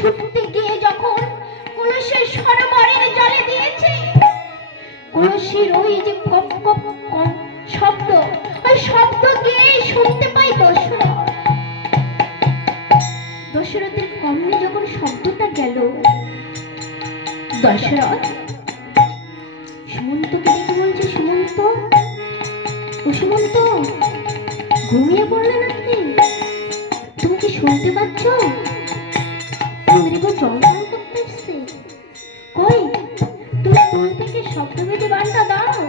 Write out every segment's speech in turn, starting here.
ছুটতে গিয়ে যখন কলসের সরোবরের জলে দিয়েছে, কলসির ওই যে কপ কপ শব্দ, ওই শব্দ গিয়ে শুনতে পাই দশরথের কর্ণে যখন শব্দটা গেল, দশরথ সুমন্তকে দেখে বলছে, সুমন্ত, ও সুমন্ত, ঘুমিয়ে পড়লে নাকি? তুমি কি শুনতে পাচ্ছ? জলপান করতে এসছে। কই, তুমি তুল থেকে শব্দভেদী বাণটা দাও।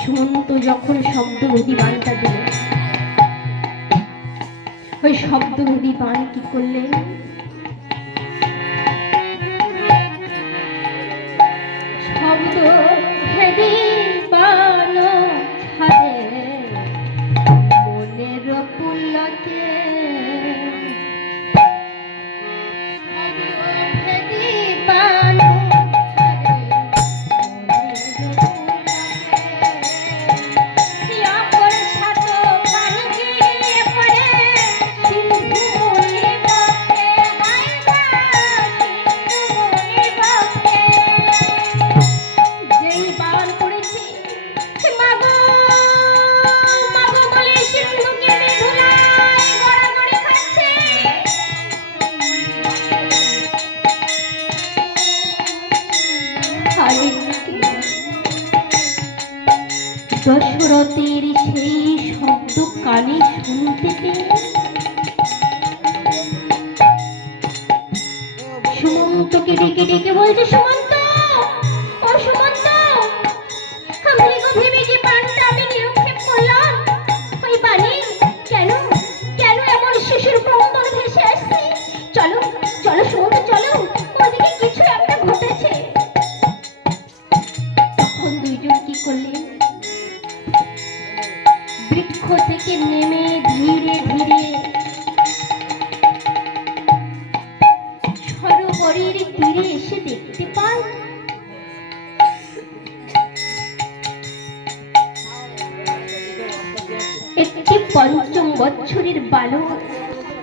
সুমন্ত যখন শব্দভেদী বাণটা দিল, ওই শব্দভেদী বাণ কি করলেন? শব্দভেদী বাণ ছাড়ে মনের পুলকে, দশরথের সেই শব্দ কানে শুনতে পেয়ে সুমন্তকে ডেকে ডেকে বলছে, সুমন্ত, ও সুমন্ত, আমি ভেবে যে বাণটা আমি নিরক্ষেপ করলাম, ওই বাণী কেন কেন এমন শিশুর ক্রন্দন ভেসে আসছে? চলো চলো সুমন্ত, চলো, ওদিকে কিছু একটা ঘটেছে। তখন দুইজন কি করলেন? বৃক্ষ থেকে নেমে ধীরে ধীরে সরোবরের তীরে এসে দেখতে পায় একটি ৫ম বৎসরের বালক